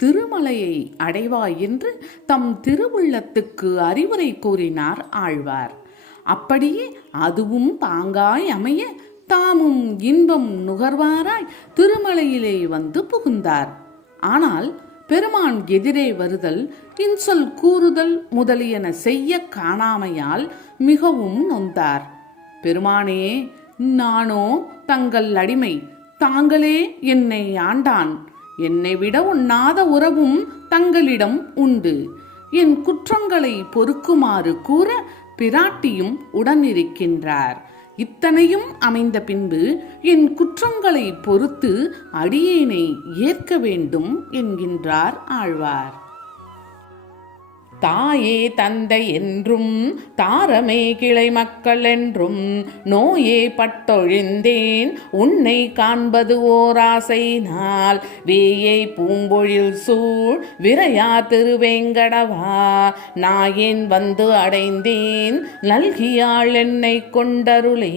திருமலையை அடைவாய் என்று தம் திருவுள்ளத்துக்கு அறிவுரை கூறினார் ஆழ்வார். அப்படியே அதுவும் பாங்காய் அமைய தாமும் இன்பம் நுகர்வாராய் திருமலையிலே வந்து புகுந்தார். ஆனால் பெருமான் எதிரே வருதல் இன்சொல் கூறுதல் முதலியன செய்ய காணாமையால் மிகவும் நொந்தார். பெருமானே நானோ தங்கள் அடிமை தாங்களே என்னை ஆண்டான். என்னை விட உண்ணாத உறவும் தங்களிடம் உண்டு. என் குற்றங்களை பொறுக்குமாறு கூற பிராட்டியும் உடனிருக்கின்றார். இத்தனையும் அமைந்த பின்பு என் குற்றங்களை பொறுத்து அடியேனை ஏற்க வேண்டும் என்கின்றார் ஆழ்வார். தாயே தந்தை என்றும் தாரமே கிளை மக்கள் என்றும் நோயே பட்டொழிந்தேன் உன்னை காண்பது ஓர் ஆசைனால் வேயை பூம்பொழில் சூழ் விரையா திருவேங்கடவா நாயேன் வந்து அடைந்தேன் நல்கியாள் என்னை கொண்டருளே.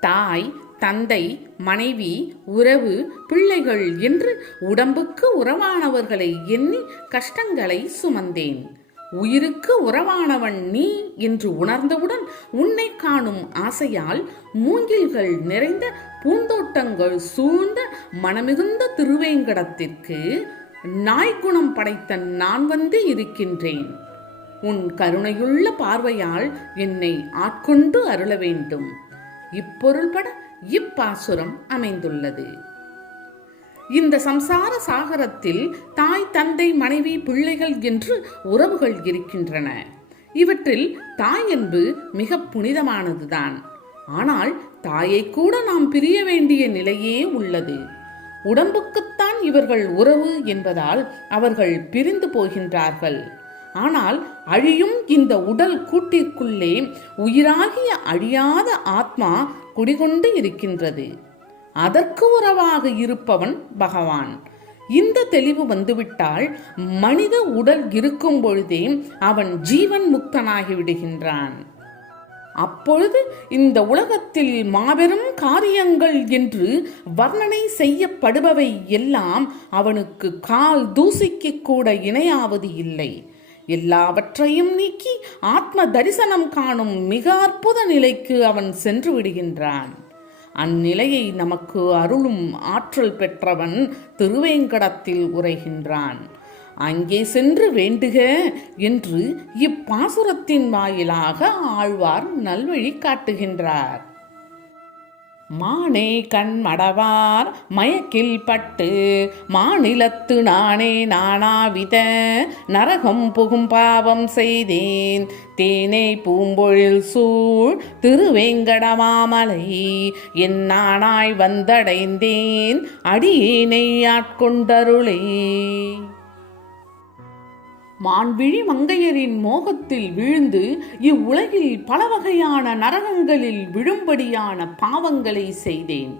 தாய் தந்தை மனைவி உறவு பிள்ளைகள் என்று உடம்புக்கு உறவானவர்களை எண்ணி கஷ்டங்களை சுமந்தேன். உயிருக்கு உறவானவன் நீ என்று உணர்ந்தவுடன் உன்னை காணும் ஆசையால் மூங்கில்கள் நிறைந்த பூந்தோட்டங்கள் சூழ்ந்த மனமிகுந்த திருவேங்கடத்திற்கு நாய்க்குணம் படைத்த நான் வந்து இருக்கின்றேன். உன் கருணையுள்ள பார்வையால் என்னை ஆட்கொண்டு அருள வேண்டும். இப்பொருள்பட இப்பாசுரம் அமைந்துள்ளது. இந்த சம்சார சாகரத்தில் தாய் தந்தை மனைவி பிள்ளைகள் என்று உறவுகள் இருக்கின்றன. இவற்றில் தாய் என்பு மிக புனிதமானதுதான். ஆனால் தாயை கூட நாம் பிரிய வேண்டிய நிலையே உள்ளது. உடம்புக்குத்தான் இவர்கள் உறவு என்பதால் அவர்கள் பிரிந்து போகின்றார்கள். ஆனால் அழியும் இந்த உடல் கூட்டிற்குள்ளே உயிராகிய அழியாத ஆத்மா குடிகொண்டு இருக்கின்றது. அதற்கு உறவாக இருப்பவன் பகவான். இந்த தெளிவு வந்துவிட்டால் மனித உடல் இருக்கும் பொழுதே அவன் ஜீவன் முக்தனாகி விடுகின்றான். அப்பொழுது இந்த உலகத்தில் மாபெரும் காரியங்கள் என்று வர்ணனை செய்யப்படுபவை எல்லாம் அவனுக்கு கால் தூசிக்கு கூட இணையாவது இல்லை. எல்லாவற்றையும் நீக்கி ஆத்ம தரிசனம் காணும் மிக அற்புத நிலைக்கு அவன் சென்று விடுகின்றான். அந்நிலையை நமக்கு அருளும் ஆற்றல் பெற்றவன் திருவேங்கடத்தில் உரைகின்றான் அங்கே சென்று வேண்டுக என்று இப்பாசுரத்தின் வாயிலாக ஆழ்வார் நல்வழி காட்டுகின்றார். மானே கண்மடவார் மயக்கில் பட்டு மாநிலத்து நானே நானாவித நரகம் புகும் பாவம் செய்தேன். தேனை பூம்பொழில் சூழ் திருவேங்கடமாமலை என் நானாய் வந்தடைந்தேன். அடியேனை ஆட்கொண்டருளே. மான்விழி மங்கையரின் மோகத்தில் வீழ்ந்து இவ்வுலகில் பல வகையான நரகங்களில் விழும்படியான பாவங்களை செய்தேன்.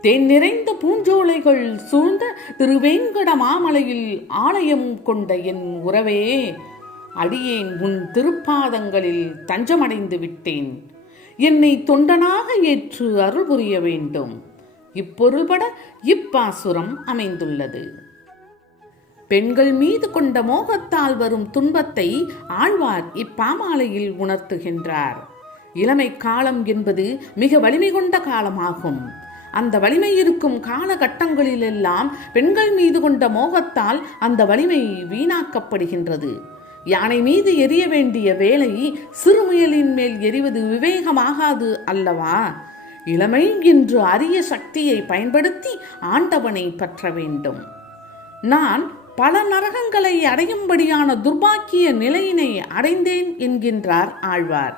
தேன் நிறைந்த பூஞ்சோலைகள் சூழ்ந்த திருவேங்கட மாமலையில் ஆலயம் கொண்ட என் உறவே அடியேன் உன் திருப்பாதங்களில் தஞ்சமடைந்து விட்டேன். என்னை தொண்டனாக ஏற்று அருள் புரிய வேண்டும். இப்பொருள்பட இப்பாசுரம் அமைந்துள்ளது. பெண்கள் மீது கொண்ட மோகத்தால் வரும் துன்பத்தை ஆழ்வார் இப்பாமாலையில் உணர்த்துகின்றார். இளமை காலம் என்பது மிக வலிமை கொண்ட காலமாகும். அந்த வலிமை இருக்கும் காலகட்டங்களிலெல்லாம் பெண்கள் மீது கொண்ட மோகத்தால் அந்த வலிமை வீணாக்கப்படுகின்றது. யானை மீது எரிய வேண்டிய வேலை சிறுமுயலின் மேல் எரிவது விவேகமாகாது அல்லவா? இளமை என்று அரிய சக்தியை பயன்படுத்தி ஆண்டவனை பற்ற வேண்டும். நான் பல நரகங்களை அடையும்படியான துர்பாக்கிய நிலையினை அடைந்தேன் என்கின்றார் ஆழ்வார்.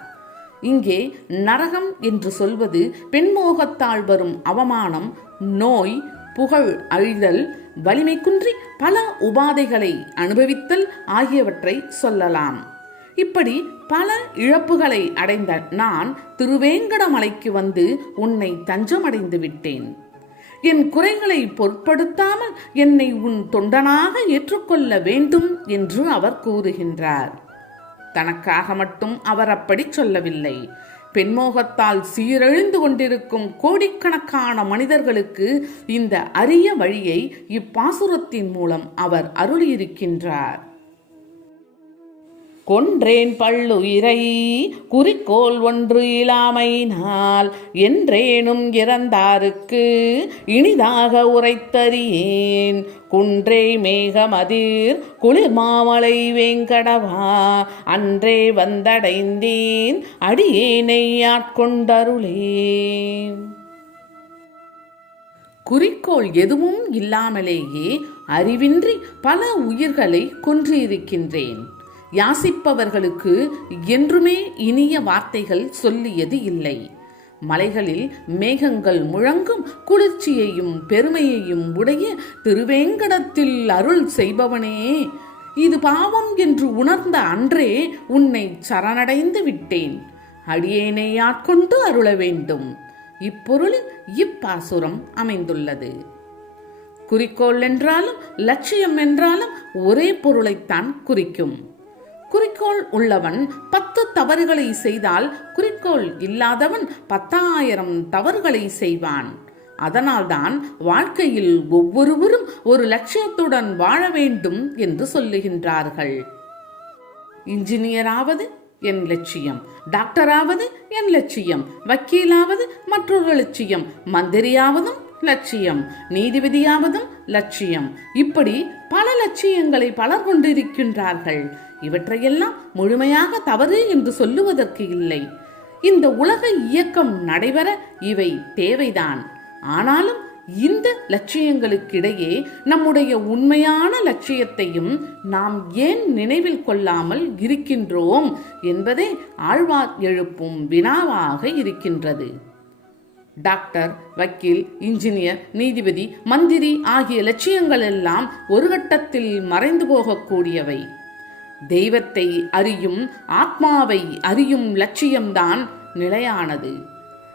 இங்கே நரகம் என்று சொல்வது பெண்மோகத்தால் வரும் அவமானம் நோய் புகழ் அழிதல் வலிமை குன்றி பல உபாதைகளை அனுபவித்தல் ஆகியவற்றை சொல்லலாம். இப்படி பல இழப்புகளை அடைந்த நான் திருவேங்கடமலைக்கு வந்து உன்னை தஞ்சமடைந்து விட்டேன். என் குறைகளை பொருட்படுத்தாமல் என்னை உன் தொண்டனாக ஏற்றுக்கொள்ள வேண்டும் என்று அவர் கூறுகின்றார். தனக்காக மட்டும் அவர் அப்படி சொல்லவில்லை. பெண்மோகத்தால் சீரழிந்து கொண்டிருக்கும் கோடிக்கணக்கான மனிதர்களுக்கு இந்த அரிய வழியை இப்பாசுரத்தின் மூலம் அவர் அருளியிருக்கின்றார். கொன்றேன் பள்ளுயிரை குறிக்கோள் ஒன்று இலாமையினால் என்றேனும் இறந்தாருக்கு இனிதாக உரைத்தறியேன். குன்றே மேகமதிர் குளிர் மாமலை வேங்கடவா அன்றே வந்தடைந்தேன் அடியேனை ஆட்கொண்டருளேன். குறிக்கோள் எதுவும் இல்லாமலேயே அறிவின்றி பல உயிர்களை கொன்றிருக்கின்றேன். யாசிப்பவர்களுக்கு என்றுமே இனிய வார்த்தைகள் சொல்லியது இல்லை. மலைகளில் மேகங்கள் முழங்கும் குளிர்ச்சியையும் பெருமையையும் உடைய திருவேங்கடத்தில் அருள் செய்பவனே. இது பாவம் என்று உணர்ந்த அன்றே உன்னை சரணடைந்து விட்டேன். அடியேனை ஆட்கொண்டு அருள வேண்டும்? இப்பொருளில் இப்பாசுரம் அமைந்துள்ளது. குறிக்கோள் என்றாலும் லட்சியம் என்றாலும் ஒரே பொருளைத்தான் குறிக்கும். குறிக்கோள் உள்ளவன் பத்து தவறுகளை செய்தால் குறிக்கோள் இல்லாதவன் பத்தாயிரம் தவறுகளை செய்வான். அதனால்தான் வாழ்க்கையில் ஒவ்வொருவரும் ஒரு லட்சியத்துடன் வாழ வேண்டும் என்று சொல்லுகின்றார்கள். இன்ஜினியராவது என் லட்சியம் டாக்டராவது என் லட்சியம் வக்கீலாவது மற்றொரு லட்சியம் மந்திரியாவதும் லட்சியம் நீதிபதியாவதும் லட்சியம். இப்படி பல லட்சியங்களை பலர் கொண்டிருக்கின்றார்கள். இவற்றையெல்லாம் முழுமையாக தவறு என்று சொல்லுவதற்கு இல்லை. இந்த உலக இயக்கம் நடைபெற இவை தேவைதான். ஆனாலும் இந்த லட்சியங்களுக்கிடையே நம்முடைய உண்மையான லட்சியத்தையும் நாம் ஏன் நினைவில் கொள்ளாமல் இருக்கின்றோம் என்பதே ஆழ்வார் எழுப்பும் வினாவாக இருக்கின்றது. டாக்டர் வக்கீல் இன்ஜினியர் நீதிபதி மந்திரி ஆகிய லட்சியங்கள் எல்லாம் ஒரு கட்டத்தில் மறைந்து போகக்கூடியவை. தெய்வத்தை அறியும் ஆத்மாவை அறியும் லட்சியம்தான் நிலையானது.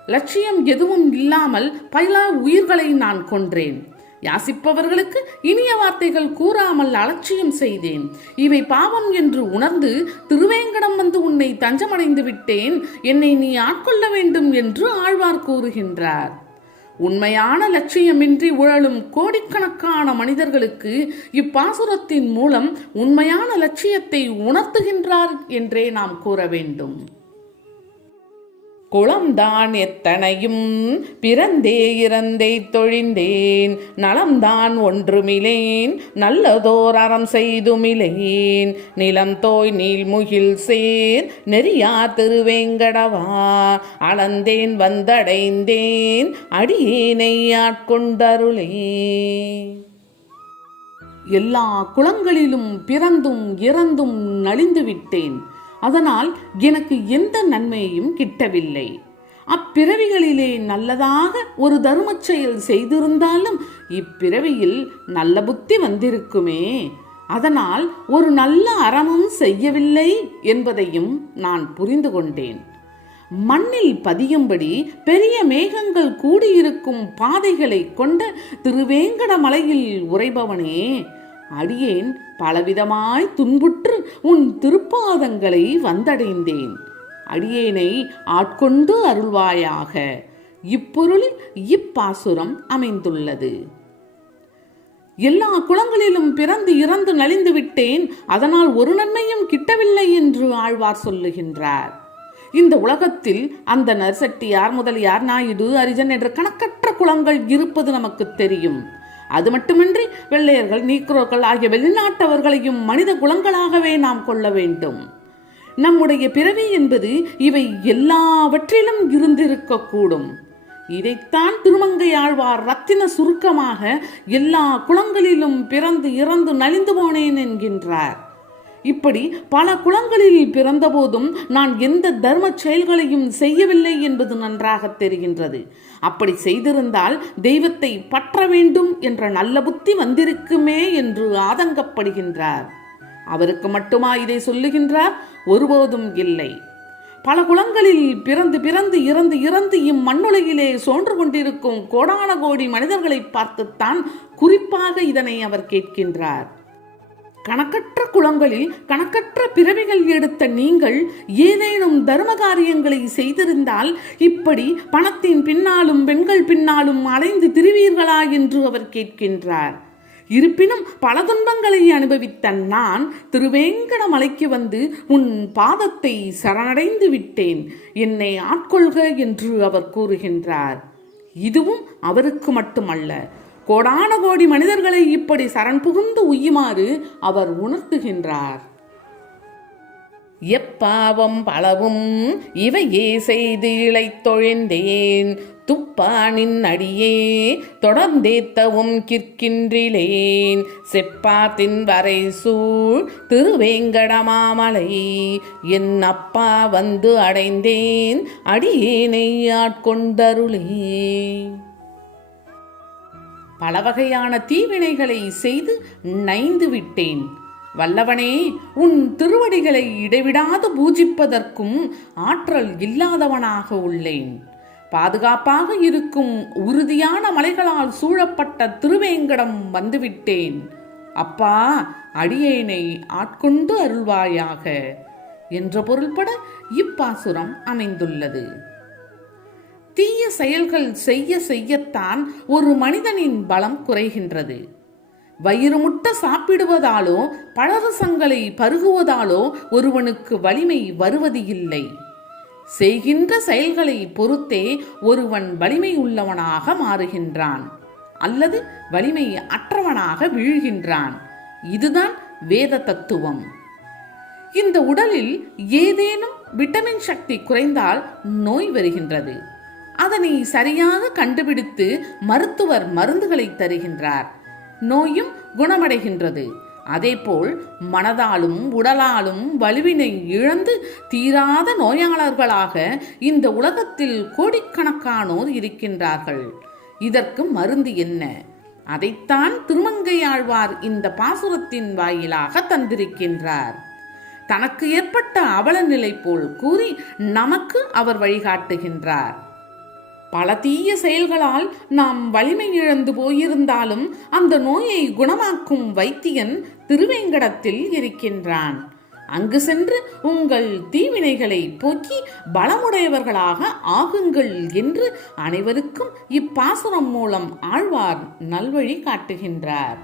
லட்சியம் எதுவும் இல்லாமல் பல உயிர்களை நான் கொன்றேன். யாசிப்பவர்களுக்கு இனிய வார்த்தைகள் கூறாமல் அலட்சியம் செய்தேன். இவை பாவம் என்று உணர்ந்து திருவேங்கடம் வந்து உன்னை தஞ்சமடைந்து விட்டேன். என்னை நீ ஆட்கொள்ள வேண்டும் என்று ஆழ்வார் கூறுகின்றார். உண்மையான லட்சியமின்றி உழலும் கோடிக்கணக்கான மனிதர்களுக்கு இப்பாசுரத்தின் மூலம் உண்மையான லட்சியத்தை உணர்த்துகின்றார் என்றே நாம் கூற வேண்டும். குளம்தான் எத்தனையும் பிறந்தே இறந்தே தொழிந்தேன். நலம்தான் ஒன்றுமிலேன் நல்லதோர் அறம் செய்துமிலேன். நிலம் தோய் நீள்முகில் சேர் நெறியா திருவேங்கடவா. அளந்தேன் வந்தடைந்தேன் அடியேனை ஆட்கொண்டருளே. எல்லா குளங்களிலும் பிறந்தும் இறந்தும் நலிந்து விட்டேன் அதனால் எனக்கு எந்த நன்மையும் கிட்டவில்லை. அப்பிறவிகளிலே நல்லதாக ஒரு தர்மச் செயல் செய்திருந்தாலும் இப்பிறவியில் நல்ல புத்தி வந்திருக்குமே. அதனால் ஒரு நல்ல அறமும் செய்யவில்லை என்பதையும் நான் புரிந்து கொண்டேன். மண்ணில் பதியும்படி பெரிய மேகங்கள் கூடியிருக்கும் பாதைகளை கொண்ட திருவேங்கட மலையில் உறைபவனே அடியேன் பலவிதமாய் துன்புற்று உன் திருப்பாதங்களை வந்தடைந்தேன். அடியேனை ஆட்கொண்டு அருள்வாயாக. இப்பொருளில் இப்பாசுரம் அமைந்துள்ளது. எல்லா குளங்களிலும் பிறந்து இறந்து நலிந்து விட்டேன். அதனால் ஒரு நன்மையும் கிட்டவில்லை என்று ஆழ்வார் சொல்லுகின்றார். இந்த உலகத்தில் அந்த நர்சட்டியார் முதலியார் நாயுடு அரிஜன் என்ற கணக்கற்ற குளங்கள் இருப்பது நமக்கு தெரியும். அது மட்டுமின்றி வெள்ளையர்கள் நீக்ரோக்கள் ஆகிய வெளிநாட்டவர்களையும் மனித குலங்களாகவே நாம் கொள்ள வேண்டும். நம்முடைய பிறவி என்பது இவை எல்லாவற்றிலும் இருந்திருக்கக்கூடும். இதைத்தான் திருமங்கையாழ்வார் ரத்தின சுருக்கமாக எல்லா குளங்களிலும் பிறந்து இறந்து நலிந்து போனேன் என்கின்றார். இப்படி பல குளங்களில் பிறந்தபோதும் நான் எந்த தர்ம செயல்களையும் செய்யவில்லை என்பது நன்றாக தெரிகின்றது. அப்படி செய்திருந்தால் தெய்வத்தை பற்ற வேண்டும் என்ற நல்ல புத்தி வந்திருக்குமே என்று ஆதங்கப்படுகின்றார். அவருக்கு மட்டுமா இதை சொல்லுகின்றார்? ஒருபோதும் இல்லை. பல குலங்களில் பிறந்து பிறந்து இறந்து இறந்து இம்மண்ணுலகிலே சோன்று கொண்டிருக்கும் கோடான கோடி மனிதர்களை பார்த்துத்தான் குறிப்பாக இதனை அவர் கேட்கின்றார். கணக்கற்ற குளங்களில் கணக்கற்ற பிறவிகள் எடுத்த நீங்கள் ஏதேனும் தர்ம காரியங்களை செய்திருந்தால் இப்படி பணத்தின் பின்னாலும் பெண்கள் பின்னாலும் அலைந்து திரிவீர்களா என்று அவர் கேட்கின்றார். இருப்பினும் பல துன்பங்களை அனுபவித்த நான் திருவேங்கட மலைக்கு வந்து உன் பாதத்தை சரணடைந்து விட்டேன். என்னை ஆட்கொள்க என்று அவர் கூறுகின்றார். இதுவும் அவருக்கு மட்டுமல்ல. கோடான கோடி மனிதர்களை இப்படி சரண் புகுந்து உய்யுமாறு அவர் உணர்த்துகின்றார். எப்பாவம் பலவும் இவையே செய்து இழைத்தொழிந்தேன் துப்பானின் அடியே தொடர்ந்தேத்தவும் கிற்கின்றிலேன். செப்பாத்தின் வரை சூழ் திருவேங்கடமாமலை. என் அப்பா வந்து அடைந்தேன். அடியேனை ஆட்கொண்டருளே. பல வகையான தீவினைகளை செய்து நைந்து விட்டேன். வல்லவனே உன் திருவடிகளை இடைவிடாது பூஜிப்பதற்கும் ஆற்றல் இல்லாதவனாக உள்ளேன். பாதுகாப்பாக இருக்கும் உறுதியான மலைகளால் சூழப்பட்ட திருவேங்கடம் வந்துவிட்டேன். அப்பா அடியேனை ஆட்கொண்டு அருள்வாயாக. என்ற பொருள்பட இப்பாசுரம் அமைந்துள்ளது. தீய செயல்கள் செய்ய செய்யத்தான் ஒரு மனிதனின் பலம் குறைகின்றது. வயிறு முட்ட சாப்பிடுவதாலோ பழரசங்களை பருகுவதாலோ ஒருவனுக்கு வலிமை வருவது இல்லை செய்கின்ற செயல்களை பொறுத்தே ஒருவன் வலிமை உள்ளவனாக மாறுகின்றான் அல்லது வலிமை அற்றவனாக வீழ்கின்றான். இதுதான் வேத தத்துவம். இந்த உடலில் ஏதேனும் விட்டமின் சக்தி குறைந்தால் நோய் வருகின்றது. அதனை சரியாக கண்டுபிடித்து மருத்துவர் மருந்துகளை தருகின்றார். நோயும் குணமடைகின்றது. அதேபோல் மனதாலும் உடலாலும் வலுவினை இழந்து தீராத நோயாளர்களாக இந்த உலகத்தில் கோடிக்கணக்கானோர் இருக்கின்றார்கள். இதற்கு மருந்து என்ன? அதைத்தான் திருமங்கையாழ்வார் இந்த பாசுரத்தின் வாயிலாக தந்திருக்கின்றார். தனக்கு ஏற்பட்ட அவல நிலை போல் கூறி நமக்கு அவர் வழிகாட்டுகின்றார். பல தீய செயல்களால் நாம் வலிமை இழந்து போயிருந்தாலும் அந்த நோயை குணமாக்கும் வைத்தியன் திருவேங்கடத்தில் இருக்கின்றான். அங்கு சென்று உங்கள் தீவினைகளை போக்கி பலமுடையவர்களாக ஆகுங்கள் என்று அனைவருக்கும் இப்பாசனம் மூலம் ஆழ்வார் நல்வழி காட்டுகின்றார்.